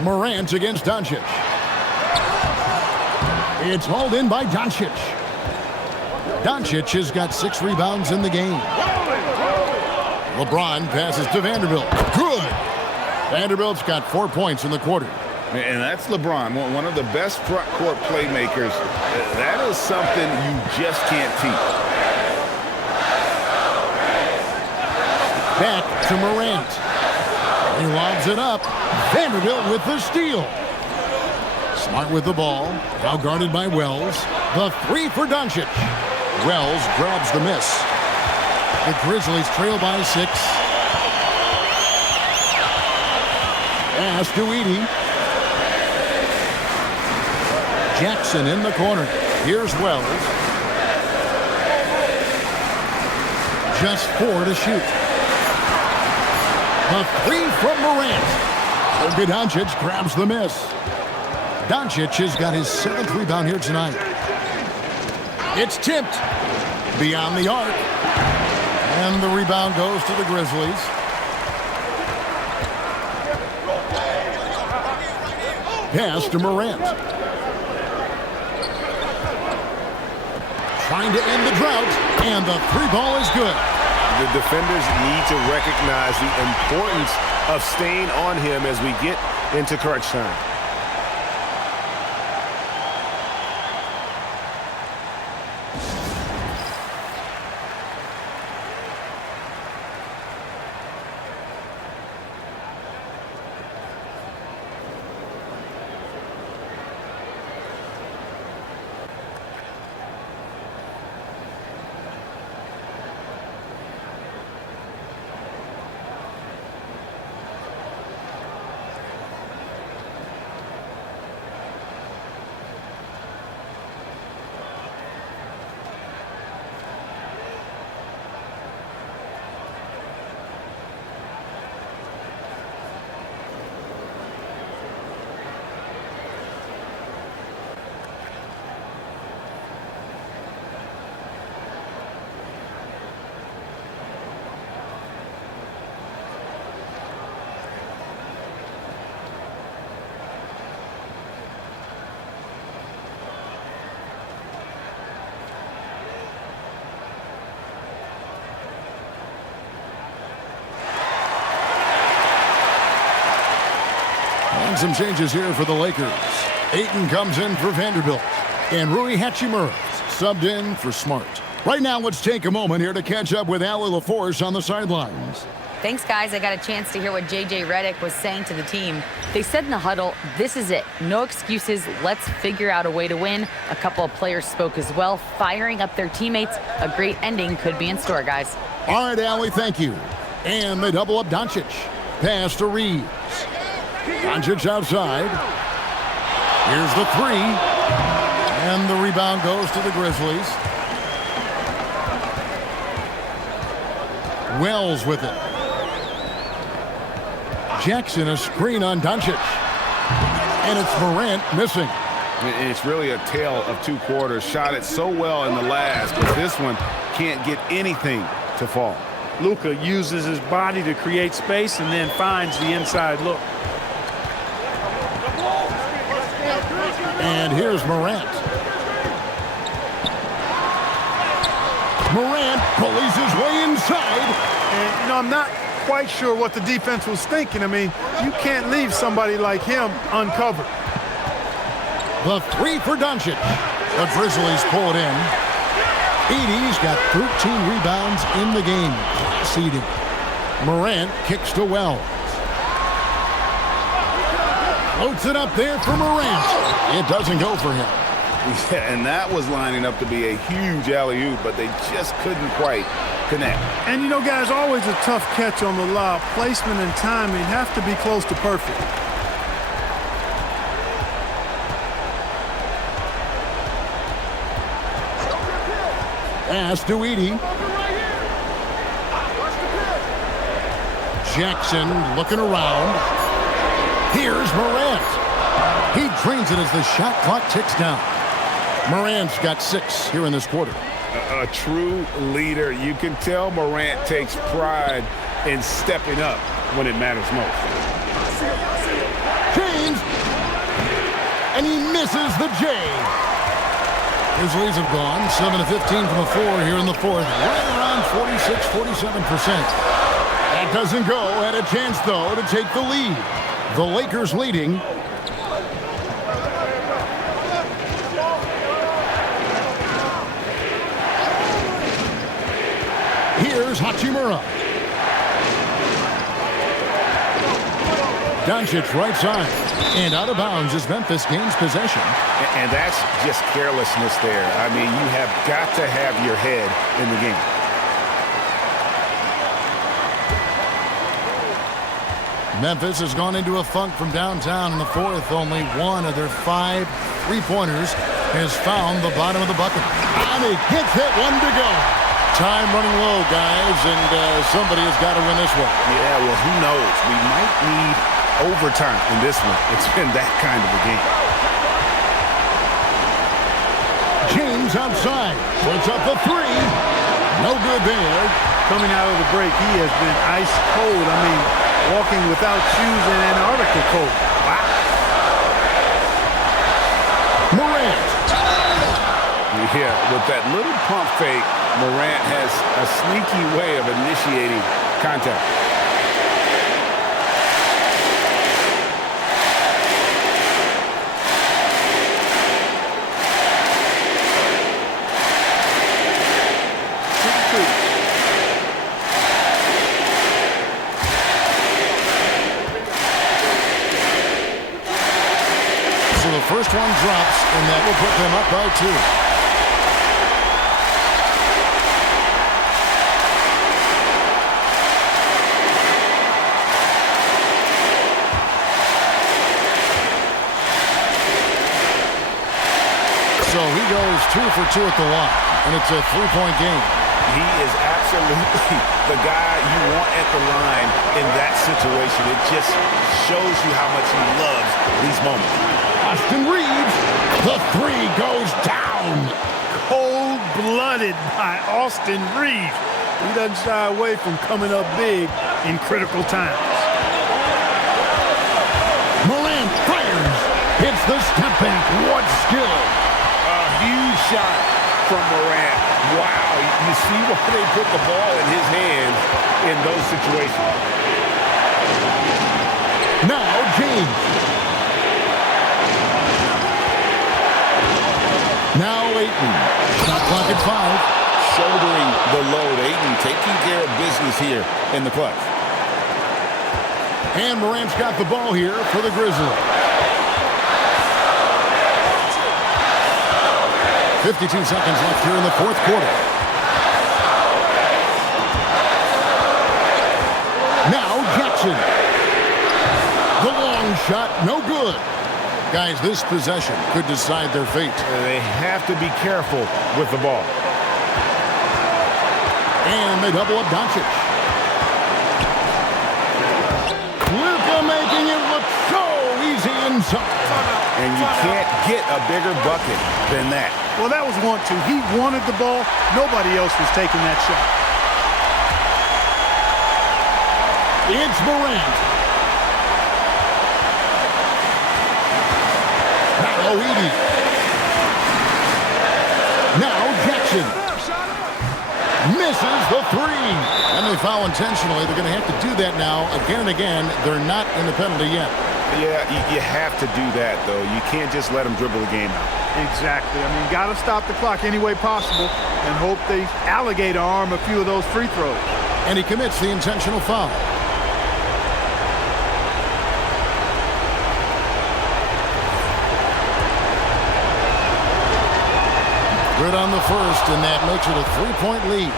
Morant against Doncic. It's hauled in by Doncic. Doncic has got 6 rebounds in the game. LeBron passes to Vanderbilt. Good. Vanderbilt's got 4 points in the quarter. And that's LeBron, one of the best front court playmakers. That is something you just can't teach. Back to Morant. He lobs it up. Vanderbilt with the steal. Smart with the ball. Now guarded by Wells. The 3 for Doncic. Wells grabs the miss. The Grizzlies trail by 6. Pass to Edey. Jackson in the corner. Here's Wells. Just 4 to shoot. The 3 from Morant. Luka Doncic grabs the miss. Doncic has got his 7th rebound here tonight. It's tipped beyond the arc. And the rebound goes to the Grizzlies. Pass to Morant. Trying to end the drought. And the 3-ball is good. The defenders need to recognize the importance of staying on him as we get into crunch time. And some changes here for the Lakers. Ayton comes in for Vanderbilt. And Rui Hachimura subbed in for Smart. Right now, let's take a moment here to catch up with Allie LaForce on the sidelines. Thanks, guys. I got a chance to hear what J.J. Redick was saying to the team. They said in the huddle, this is it. No excuses. Let's figure out a way to win. A couple of players spoke as well, firing up their teammates. A great ending could be in store, guys. All right, Allie, thank you. And they double up Doncic. Pass to Reeves. Doncic outside. Here's the three. And the rebound goes to the Grizzlies. Wells with it. Jackson, a screen on Doncic. And it's Morant missing. It's really a tale of two quarters. Shot it so well in the last, but this one can't get anything to fall. Luka uses his body to create space and then finds the inside look. And here's Morant. Morant bullies his way inside. And, you know, I'm not quite sure what the defense was thinking. I mean, you can't leave somebody like him uncovered. The three for Doncic. The Grizzlies pull it in. Edey's got 13 rebounds in the game. Seeding. Morant kicks to Wells. Floats it up there for Morant. It doesn't go for him. Yeah, and that was lining up to be a huge alley-oop, but they just couldn't quite connect. And, you know, guys, always a tough catch on the lob. Placement and timing have to be close to perfect. Pass to Edey. Jackson looking around. Here's Morant. He drains it as the shot clock ticks down. Morant's got 6 here in this quarter. A true leader. You can tell Morant takes pride in stepping up when it matters most. James. And he misses the J. Grizzlies have gone 7 of 15 from the floor here in the fourth. Right around 46-47%. That doesn't go. Had a chance, though, to take the lead. The Lakers leading. Here's Hachimura. Doncic right side. And out of bounds as Memphis gains possession. And that's just carelessness there. I mean, you have got to have your head in the game. Memphis has gone into a funk from downtown in the fourth. Only one of their 5 3-pointers has found the bottom of the bucket. And he gets it, 1 to go. Time running low, guys, and somebody has got to win this one. Yeah, well, who knows? We might need overtime in this one. It's been that kind of a game. James outside. Puts up the 3. No good there. Coming out of the break, he has been ice cold. I mean, walking without shoes in Antarctica cold. Wow. Morant. Yeah, with that little pump fake, Morant has a sneaky way of initiating contact. So the first one drops, and that will put them up by 2. So he goes 2 for 2 at the line, and it's a 3-point game. He is absolutely the guy you want at the line in that situation. It just shows you how much he loves these moments. Austin Reeves, the 3 goes down. Cold-blooded by Austin Reeves. He doesn't shy away from coming up big in critical times. Morant fires. Hits the step back. What skill. Huge shot from Morant. Wow, you see why they put the ball in his hands in those situations. Now James. Now Ayton. Shot clock at 5. Shouldering the load. Ayton taking care of business here in the clutch. And Morant's got the ball here for the Grizzlies. 52 seconds left here in the fourth quarter. Now Jackson. The long shot, no good. Guys, this possession could decide their fate. They have to be careful with the ball. And they double up Doncic. Luka making it look so easy inside. And you can't get a bigger bucket than that. Well, that was 1-2. He wanted the ball. Nobody else was taking that shot. It's Morant. Oedi. Now Jackson. Misses the three. And they foul intentionally. They're going to have to do that now again and again. They're not in the penalty yet. Yeah, you have to do that, though. You can't just let them dribble the game out. Exactly. I mean, got to stop the clock any way possible and hope they alligator arm a few of those free throws. And he commits the intentional foul. Good on the first, and that makes it a three-point lead.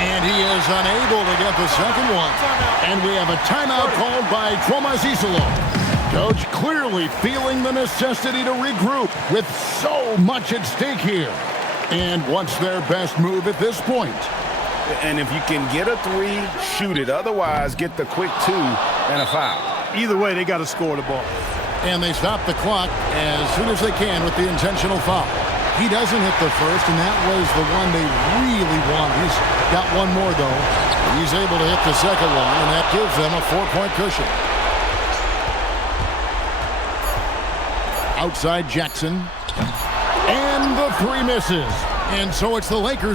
And he is unable to get the second one. And we have a timeout called by Tromasisolo. Coach clearly feeling the necessity to regroup with so much at stake here. And what's their best move at this point? And if you can get a three, shoot it. Otherwise, get the quick two and a foul. Either way, they got to score the ball. And they stop the clock as soon as they can with the intentional foul. He doesn't hit the first, and that was the one they really want. He's got one more, though. He's able to hit the second one, and that gives them a 4-point cushion. Outside Jackson. And the three misses. And so it's the Lakers.